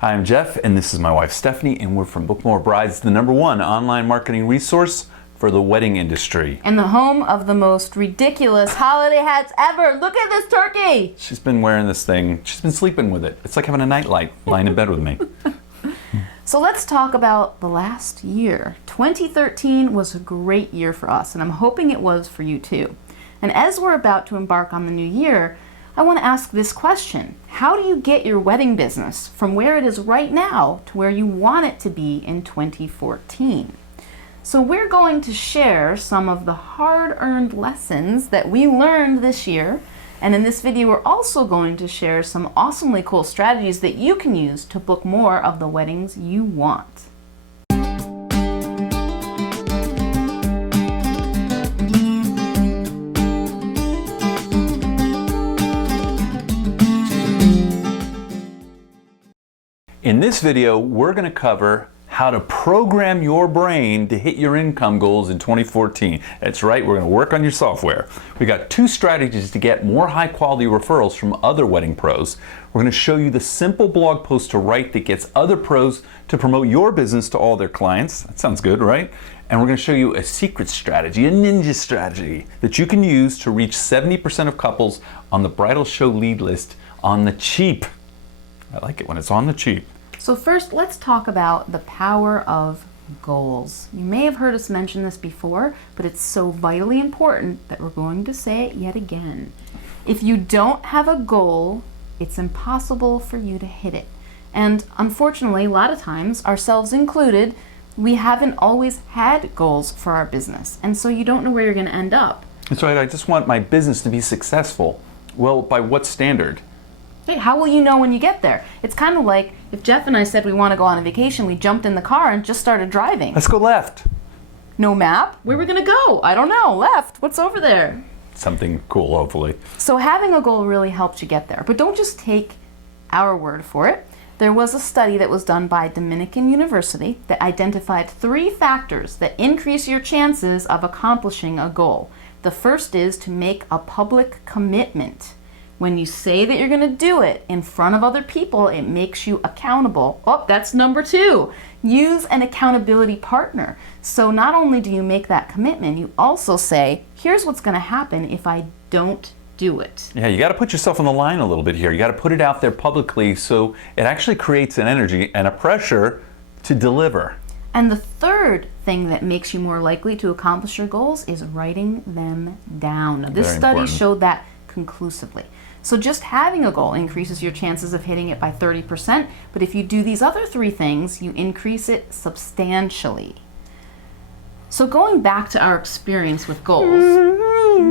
Hi, I'm Jeff, and this is my wife Stephanie, and we're from Book More Brides, the #1 online marketing resource for the wedding industry. And the home of the most ridiculous holiday hats ever. Look at this turkey! She's been wearing this thing. She's been sleeping with it. It's like having a nightlight lying in bed with me. So let's talk about the last year. 2013 was a great year for us, and I'm hoping it was for you too. And as we're about to embark on the new year, I want to ask this question. How do you get your wedding business from where it is right now to where you want it to be in 2014? So we're going to share some of the hard-earned lessons that we learned this year. And in this video, we're also going to share some awesomely cool strategies that you can use to book more of the weddings you want. In this video, we're going to cover how to program your brain to hit your income goals in 2014. That's right, we're going to work on your software. We got 2 strategies to get more high quality referrals from other wedding pros. We're going to show you the simple blog post to write that gets other pros to promote your business to all their clients. That sounds good, right? And we're going to show you a secret strategy, a ninja strategy that you can use to reach 70% of couples on the bridal show lead list on the cheap. I like it when it's on the cheap. So first, let's talk about the power of goals. You may have heard us mention this before, but it's so vitally important that we're going to say it yet again. If you don't have a goal, it's impossible for you to hit it. And unfortunately, a lot of times, ourselves included, we haven't always had goals for our business. And so you don't know where you're going to end up. That's right, I just want my business to be successful. Well, by what standard? Hey, how will you know when you get there? It's kind of like if Jeff and I said we want to go on a vacation, we jumped in the car and just started driving. Let's go left. No map? Where are we going to go? I don't know. Left. What's over there? Something cool, hopefully. So having a goal really helps you get there. But don't just take our word for it. There was a study that was done by Dominican University that identified 3 factors that increase your chances of accomplishing a goal. The first is to make a public commitment. When you say that you're going to do it in front of other people, it makes you accountable. Oh, that's number 2. Use an accountability partner. So not only do you make that commitment, you also say, here's what's going to happen if I don't do it. Yeah, you got to put yourself on the line a little bit here. You got to put it out there publicly so it actually creates an energy and a pressure to deliver. And the third thing that makes you more likely to accomplish your goals is writing them down. Now, this study showed that conclusively. So just having a goal increases your chances of hitting it by 30%, but if you do these other 3 things, you increase it substantially. So going back to our experience with goals,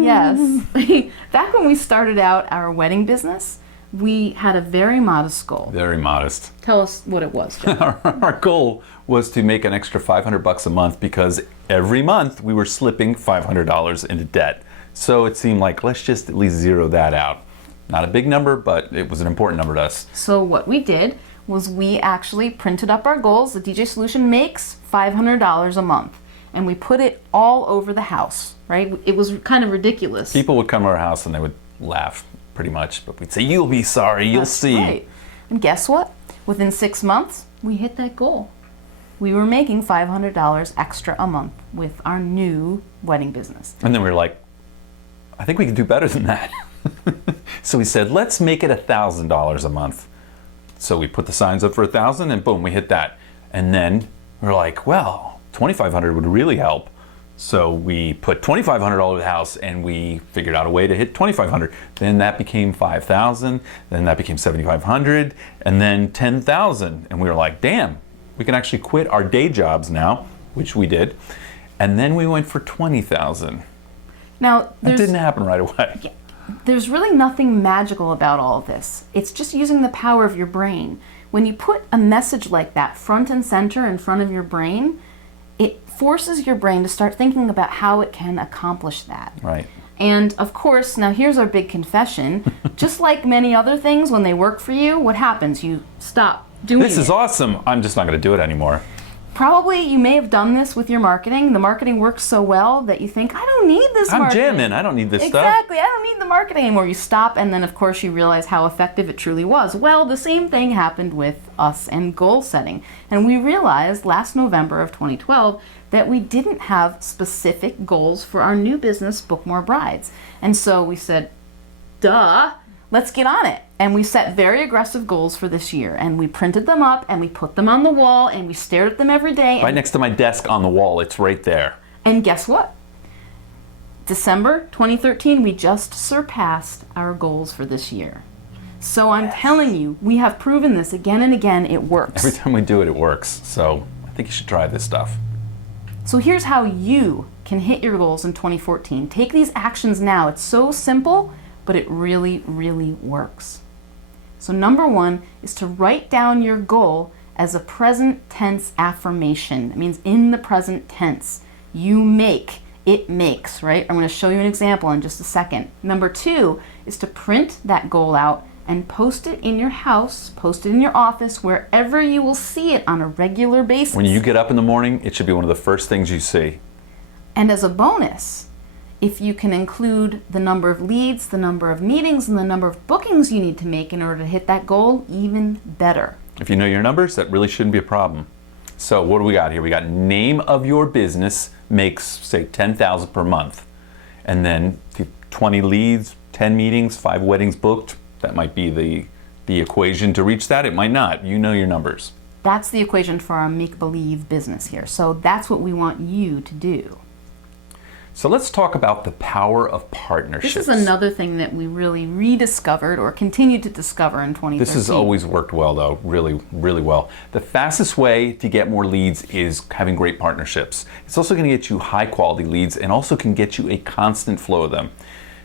yes, back when we started out our wedding business, we had a very modest goal. Very modest. Tell us what it was, Jeff. Our goal was to make an extra $500 a month because every month we were slipping $500 into debt. So it seemed like let's just at least zero that out. Not a big number, but it was an important number to us. So what we did was we actually printed up our goals. The DJ Solution makes $500 a month, and we put it all over the house, right? It was kind of ridiculous. People would come to our house and they would laugh pretty much, but we'd say, you'll be sorry, you'll see. Right. And guess what? Within 6 months, we hit that goal. We were making $500 extra a month with our new wedding business. And then we were like, I think we can do better than that. So we said, let's make it $1,000 a month. So we put the signs up for $1,000 and boom, we hit that. And then we're like, well, $2,500 would really help. So we put $2,500 over the house and we figured out a way to hit $2,500. Then that became $5,000, then that became $7,500, and then $10,000. And we were like, damn, we can actually quit our day jobs now, which we did. And then we went for $20,000. Now, that didn't happen right away. Yeah. There's really nothing magical about all of this. It's just using the power of your brain. When you put a message like that front and center in front of your brain, it forces your brain to start thinking about how it can accomplish that. Right. And of course, now here's our big confession. Just like many other things, when they work for you, what happens? You stop doing it. This is awesome. I'm just not going to do it anymore. Probably you may have done this with your marketing. The marketing works so well that you think, I don't need this I'm marketing. jamming. I don't need this stuff. Exactly. I don't need the marketing anymore. You stop, and then of course you realize how effective it truly was. Well, the same thing happened with us and goal setting. And we realized last November of 2012 that we didn't have specific goals for our new business, Book More Brides. And so we said, duh, let's get on it. And we set very aggressive goals for this year, and we printed them up and we put them on the wall and we stared at them every day. Right next to my desk on the wall, it's right there. And guess what? December 2013, we just surpassed our goals for this year. So I'm telling you, we have proven this again and again, it works. Every time we do it, it works. So I think you should try this stuff. So here's how you can hit your goals in 2014. Take these actions now. It's so simple, but it really, really works. So number 1 is to write down your goal as a present tense affirmation. That means in the present tense. You make, it makes, right? I'm going to show you an example in just a second. Number 2 is to print that goal out and post it in your house, post it in your office, wherever you will see it on a regular basis. When you get up in the morning, it should be one of the first things you see. And as a bonus, if you can include the number of leads, the number of meetings, and the number of bookings you need to make in order to hit that goal, even better. If you know your numbers, that really shouldn't be a problem. So what do we got here? We got name of your business makes, say, $10,000 per month. And then 20 leads, 10 meetings, 5 weddings booked. That might be the equation to reach that. It might not. You know your numbers. That's the equation for our make-believe business here. So that's what we want you to do. So let's talk about the power of partnerships. This is another thing that we really rediscovered or continued to discover in 2013. This has always worked well, though, really, really well. The fastest way to get more leads is having great partnerships. It's also going to get you high-quality leads and also can get you a constant flow of them.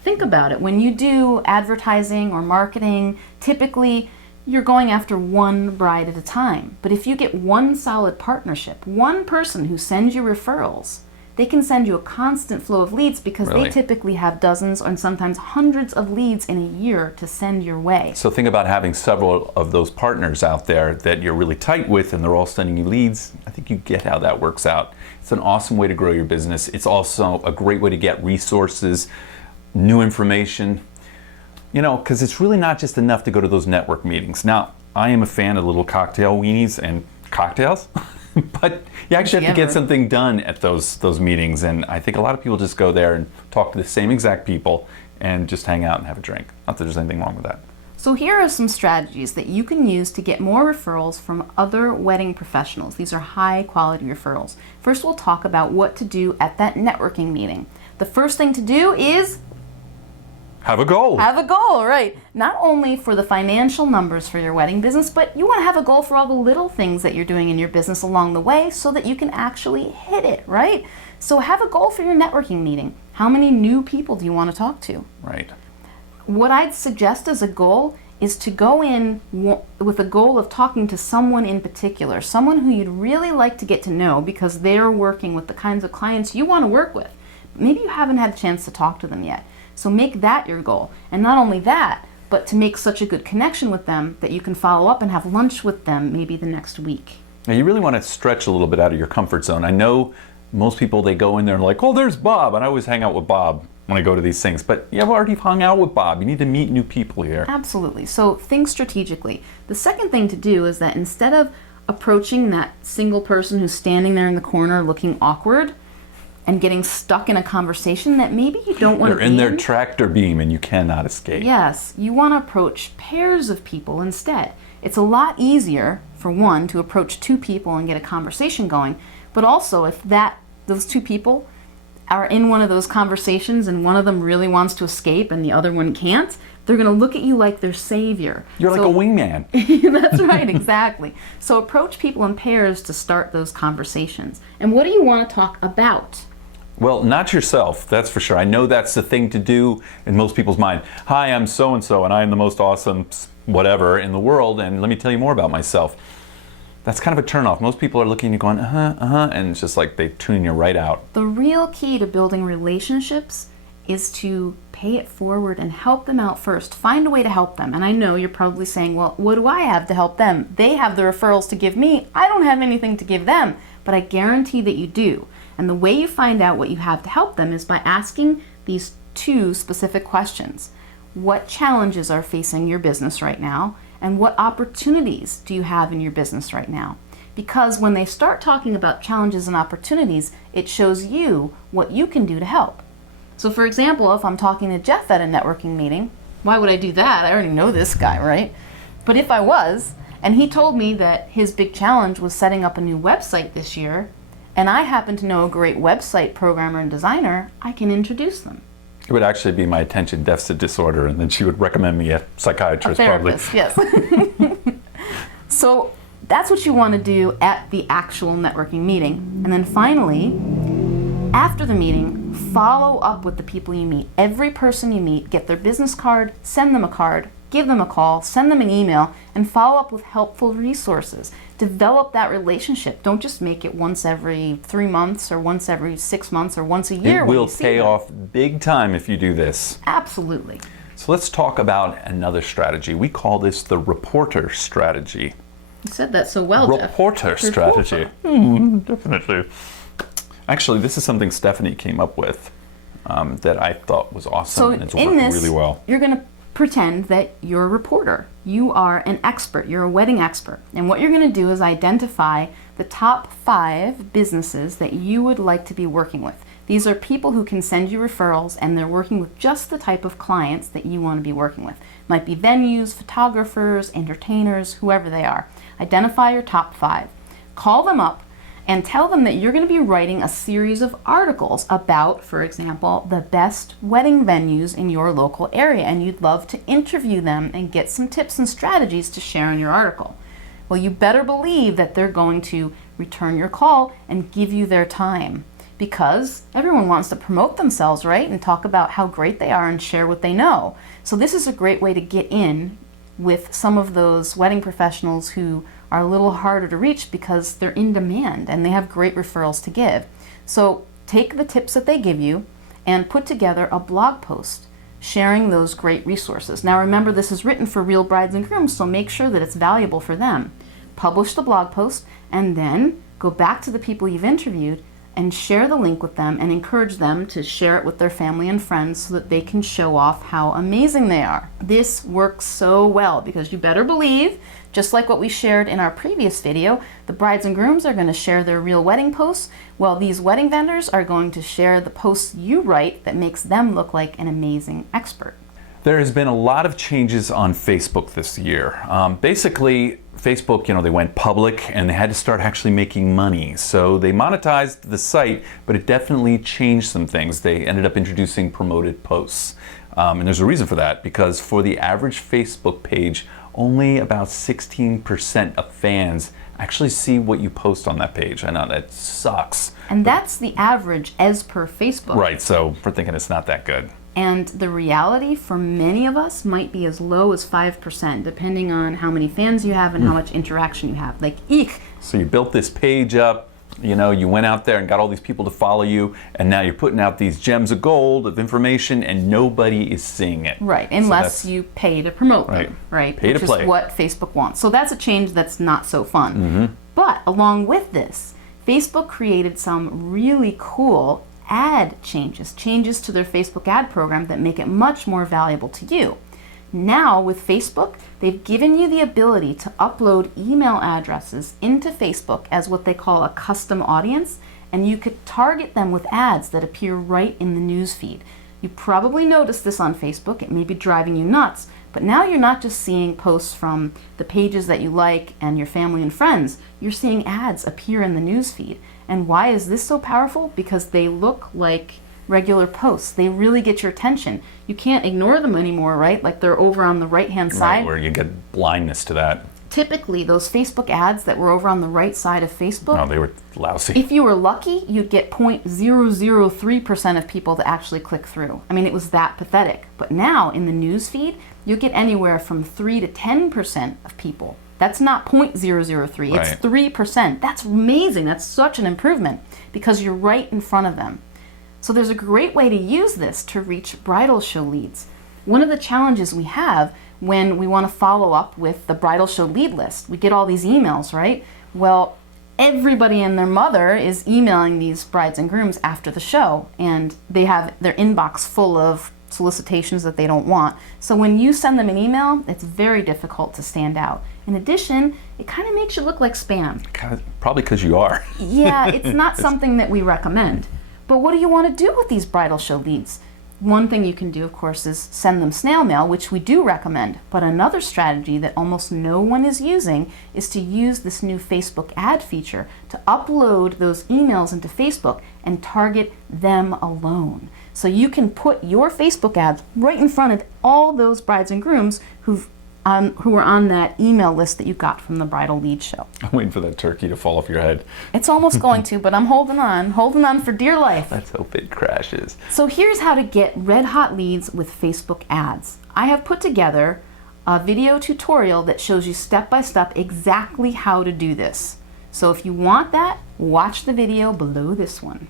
Think about it. When you do advertising or marketing, typically you're going after one bride at a time. But if you get one solid partnership, one person who sends you referrals, they can send you a constant flow of leads because Really? they typically have dozens and sometimes hundreds of leads in a year to send your way. So think about having several of those partners out there that you're really tight with and they're all sending you leads. I think you get how that works out. It's an awesome way to grow your business. It's also a great way to get resources, new information, you know, because it's really not just enough to go to those network meetings. Now, I am a fan of little cocktail weenies and cocktails. But you actually have to get something done at those meetings, and I think a lot of people just go there and talk to the same exact people and just hang out and have a drink. Not that there's anything wrong with that. So here are some strategies that you can use to get more referrals from other wedding professionals. These are high quality referrals. First, we'll talk about what to do at that networking meeting. The first thing to do is have a goal. Have a goal, right. Not only for the financial numbers for your wedding business, but you want to have a goal for all the little things that you're doing in your business along the way so that you can actually hit it, right? So have a goal for your networking meeting. How many new people do you want to talk to? Right. What I'd suggest as a goal is to go in with a goal of talking to someone in particular, someone who you'd really like to get to know because they're working with the kinds of clients you want to work with. Maybe you haven't had a chance to talk to them yet. So make that your goal. And not only that, but to make such a good connection with them that you can follow up and have lunch with them maybe the next week. Now you really want to stretch a little bit out of your comfort zone. I know most people, they go in there and like, oh, there's Bob. And I always hang out with Bob when I go to these things. But you've already hung out with Bob. You need to meet new people here. Absolutely. So think strategically. The second thing to do is that instead of approaching that single person who's standing there in the corner looking awkward, and getting stuck in a conversation that maybe you don't want to be in. They're in their tractor beam and you cannot escape. Yes, you want to approach pairs of people instead. It's a lot easier, for one, to approach 2 people and get a conversation going, but also if those 2 people are in one of those conversations and one of them really wants to escape and the other one can't, they're going to look at you like their savior. You're like a wingman. That's right, exactly. So approach people in pairs to start those conversations. And what do you want to talk about? Well, not yourself, that's for sure. I know that's the thing to do in most people's mind. Hi, I'm so-and-so, and I am the most awesome whatever in the world, and let me tell you more about myself. That's kind of a turnoff. Most people are looking at you going, and it's just like they tune you right out. The real key to building relationships is to pay it forward and help them out first. Find a way to help them. And I know you're probably saying, well, what do I have to help them? They have the referrals to give me. I don't have anything to give them. but I guarantee that you do. And the way you find out what you have to help them is by asking these two specific questions. What challenges are facing your business right now? And what opportunities do you have in your business right now? Because when they start talking about challenges and opportunities, it shows you what you can do to help. So for example, if I'm talking to Jeff at a networking meeting, why would I do that? I already know this guy, right? But if I was, and he told me that his big challenge was setting up a new website this year, and I happen to know a great website programmer and designer, I can introduce them. It would actually be my attention deficit disorder, and then she would recommend me a psychiatrist, probably. Yes. So that's what you want to do at the actual networking meeting. And then finally, after the meeting, follow up with the people you meet. Every person you meet, get their business card, send them a card, give them a call, send them an email, and follow up with helpful resources. Develop that relationship. Don't just make it once every 3 months or once every 6 months or once a year. It will pay off big time if you do this. Absolutely. So let's talk about another strategy. We call this the reporter strategy. You said that so well, Jeff. Reporter strategy. Definitely. Actually, this is something Stephanie came up with that I thought was awesome, and it's working really well. You're going to pretend that you're a reporter. You are an expert. You're a wedding expert. And what you're going to do is identify the top 5 businesses that you would like to be working with. These are people who can send you referrals, and they're working with just the type of clients that you want to be working with. Might be venues, photographers, entertainers, whoever they are. Identify your top 5. Call them up and tell them that you're going to be writing a series of articles about, for example, the best wedding venues in your local area, and you'd love to interview them and get some tips and strategies to share in your article. Well, you better believe that they're going to return your call and give you their time, because everyone wants to promote themselves, right, and talk about how great they are and share what they know. So this is a great way to get in with some of those wedding professionals who are a little harder to reach because they're in demand and they have great referrals to give. So take the tips that they give you and put together a blog post sharing those great resources. Now remember, this is written for real brides and grooms, so make sure that it's valuable for them. Publish the blog post and then go back to the people you've interviewed and share the link with them and encourage them to share it with their family and friends so that they can show off how amazing they are. This works so well because you better believe, just like what we shared in our previous video, the brides and grooms are going to share their real wedding posts, while these wedding vendors are going to share the posts you write that makes them look like an amazing expert. There has been a lot of changes on Facebook this year. Basically, Facebook, they went public and they had to start actually making money. So they monetized the site, but it definitely changed some things. They ended up introducing promoted posts. And there's a reason for that, because for the average Facebook page, only about 16% of fans actually see what you post on that page. I know that sucks. And that's the average as per Facebook. Right, so we're thinking it's not that good. And the reality for many of us might be as low as 5%, depending on how many fans you have and how much interaction you have. Like, eek! So you built this page up, you went out there and got all these people to follow you, and now you're putting out these gems of gold of information and nobody is seeing it. Right, unless you pay to promote them, right? Pay to play. Which is what Facebook wants. So that's a change that's not so fun. But along with this, Facebook created some really cool ad changes to their Facebook ad program that make it much more valuable to you. Now with Facebook, they've given you the ability to upload email addresses into Facebook as what they call a custom audience, and you could target them with ads that appear right in the news feed. You probably noticed this on Facebook. It may be driving you nuts, but now you're not just seeing posts from the pages that you like and your family and friends. You're seeing ads appear in the news feed. And why is this so powerful? Because they look like regular posts. They really get your attention. You can't ignore them anymore, right? Like they're over on the right-hand side. Right, where you get blindness to that. Typically, those Facebook ads that were over on the right side of Facebook, they were lousy. If you were lucky, you'd get 0.003% of people to actually click through. I mean, it was that pathetic. But now, in the news feed, you get anywhere from 3 to 10% of people. That's not 0.003, it's 3%. That's amazing. That's such an improvement because you're right in front of them. So there's a great way to use this to reach bridal show leads. One of the challenges we have when we want to follow up with the bridal show lead list, we get all these emails, right? Well, everybody and their mother is emailing these brides and grooms after the show, and they have their inbox full of solicitations that they don't want. So when you send them an email, it's very difficult to stand out. In addition, it kind of makes you look like spam. Probably because you are. Yeah, it's not something that we recommend. But what do you want to do with these bridal show leads? One thing you can do, of course, is send them snail mail, which we do recommend. But another strategy that almost no one is using is to use this new Facebook ad feature to upload those emails into Facebook and target them alone. So you can put your Facebook ads right in front of all those brides and grooms who are on that email list that you got from the bridal lead show. I'm waiting for that turkey to fall off your head. It's almost going to, but I'm holding on for dear life. Let's hope it crashes. So here's how to get red hot leads with Facebook ads. I have put together a video tutorial that shows you step by step exactly how to do this. So if you want that, watch the video below this one.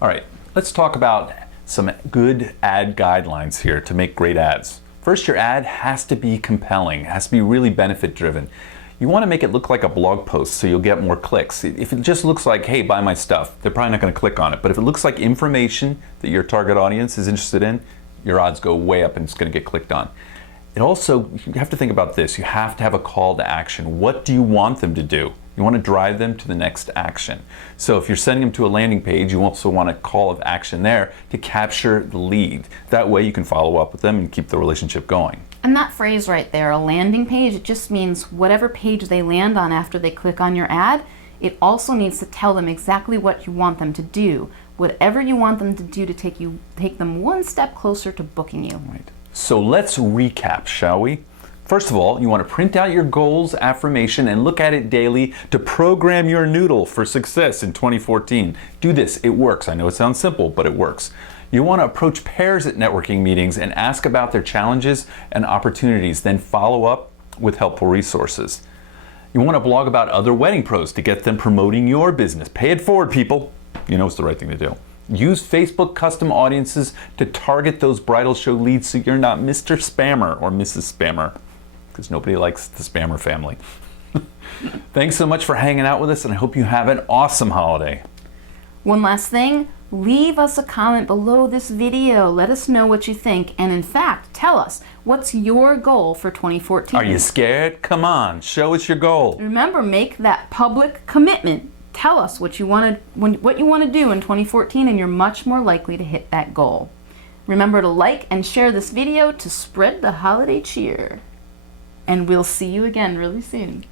All right, let's talk about some good ad guidelines here to make great ads. First, your ad has to be compelling, it has to be really benefit driven. You want to make it look like a blog post so you'll get more clicks. If it just looks like, hey, buy my stuff, they're probably not going to click on it. But if it looks like information that your target audience is interested in, your odds go way up and it's going to get clicked on. It also, you have to think about this. You have to have a call to action. What do you want them to do? You want to drive them to the next action. So if you're sending them to a landing page, you also want a call of action there to capture the lead. That way you can follow up with them and keep the relationship going. And that phrase right there, a landing page, it just means whatever page they land on after they click on your ad, it also needs to tell them exactly what you want them to do. Whatever you want them to do to take them one step closer to booking you. Right. So let's recap, shall we? First of all, you want to print out your goals affirmation and look at it daily to program your noodle for success in 2014. Do this, it works. I know it sounds simple, but it works. You want to approach pairs at networking meetings and ask about their challenges and opportunities, then follow up with helpful resources. You want to blog about other wedding pros to get them promoting your business. Pay it forward, people. You know it's the right thing to do. Use Facebook custom audiences to target those bridal show leads so you're not Mr. Spammer or Mrs. Spammer, because nobody likes the Spammer family. Thanks so much for hanging out with us, and I hope you have an awesome holiday. One last thing, leave us a comment below this video. Let us know what you think, and in fact, tell us, what's your goal for 2014? Are you scared? Come on, show us your goal. Remember, make that public commitment. Tell us what you want to do in 2014, and you're much more likely to hit that goal. Remember to like and share this video to spread the holiday cheer. And we'll see you again really soon.